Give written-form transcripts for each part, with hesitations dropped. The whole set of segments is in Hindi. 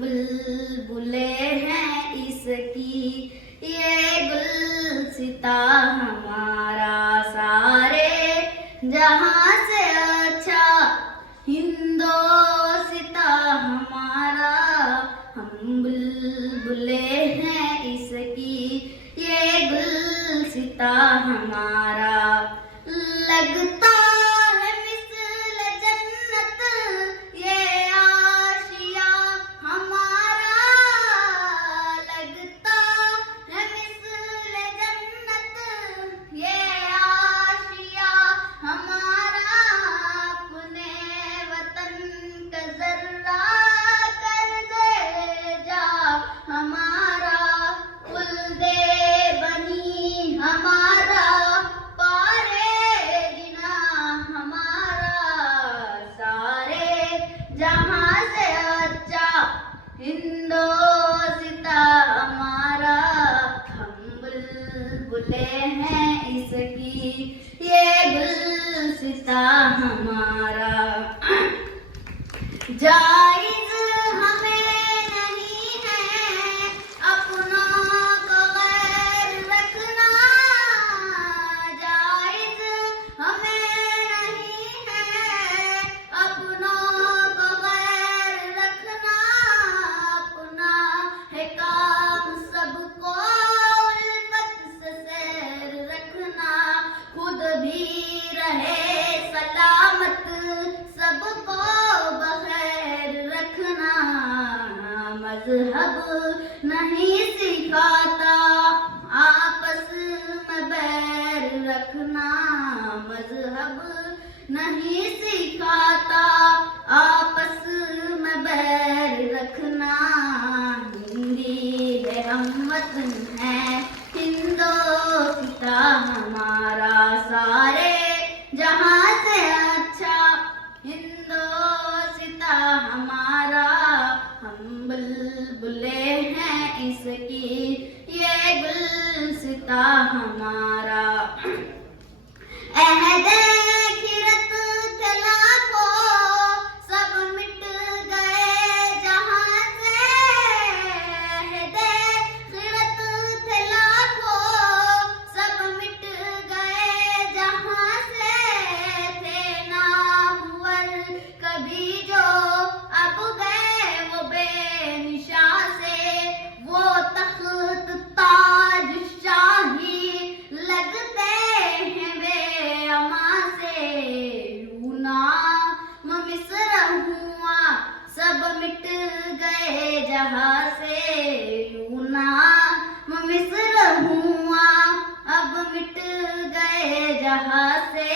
बुलबुले हैं इसकी ये गुलसिता हमारा, सारे जहां से अच्छा हिंदोसिता हमारा। हम बुलबुले हैं इसकी ये गुलसिता हमारा। लगता है मिस्ल जन्नत ये आशिया हमारा, लगता है मिस्ल जन्नत ये आशिया हमारा। अपने वतन का जर्रा कर दे जा हमारा, कुल दे बनी हमारा, जहां से अच्छा हिंदोसिता हमारा। हम बुलबुले हैं इसकी ये गुलसिता हमारा। जायज हमें नहीं है अपनों को गैर रखना, जायज हमें नहीं है अपनों रहे सलामत सबको बखैर रखना। मजहब नहीं सिखाता आपस में बैर रखना, मजहब नहीं सिखाता आपस में बैर रखना। हिंदी है हम वतन है हिंदोसिता हमारा, सारे जहां से अच्छा हिंदोसिता हमारा। हम बुलबुले हैं इसकी ये गुलसिता हमारा। अहदे खिरत थे लाखों सब मिट गए जहां से, अहदे खिरत थे लाखों सब मिट गए जहां से। थे नामवर कभी जो अब गए वो बेनिशा से, वो तख्त ताज शाही लगते हैं बेअमा से। यूं नाम मिस्र हुआ सब मिट गए जहां से, यूं नाम मिस्र हुआ अब मिट गए जहां से।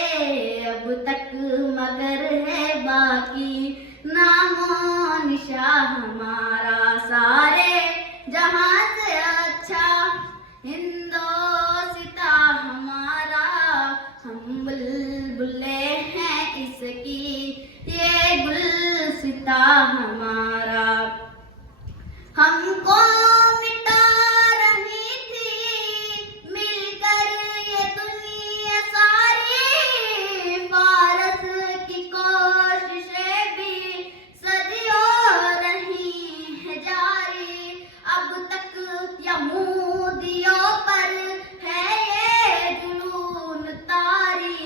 अब तक मगर है बाकी नामो निशा हमारा, सारे जहां से अच्छा हिंदोसिता हमारा। हम बुलबुले हैं इसकी ये गुलसिता हमारा। हमको मिटा रही थी मिलकर ये दुनिया सारी, फारस की कोशिशें भी सदियों रही है जारी। अब तक यहूदियों पर है ये जुनून तारी,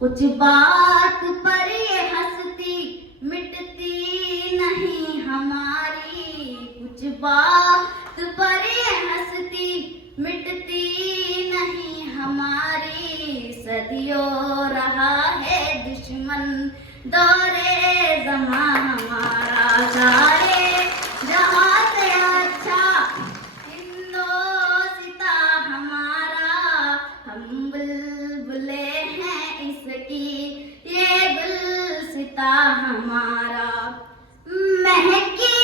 कुछ बात पर ये हंसती मिटती नहीं हमारी, कुछ बात पर ये हंसती मिटती नहीं हमारी। सदियों रहा है दुश्मन दौरे ज़मां हमारा, सारे जहां से अच्छा हिंदोसिता हमारा। हम बुलबुले हैं इसकी ये गुलसिता हमारा। महकी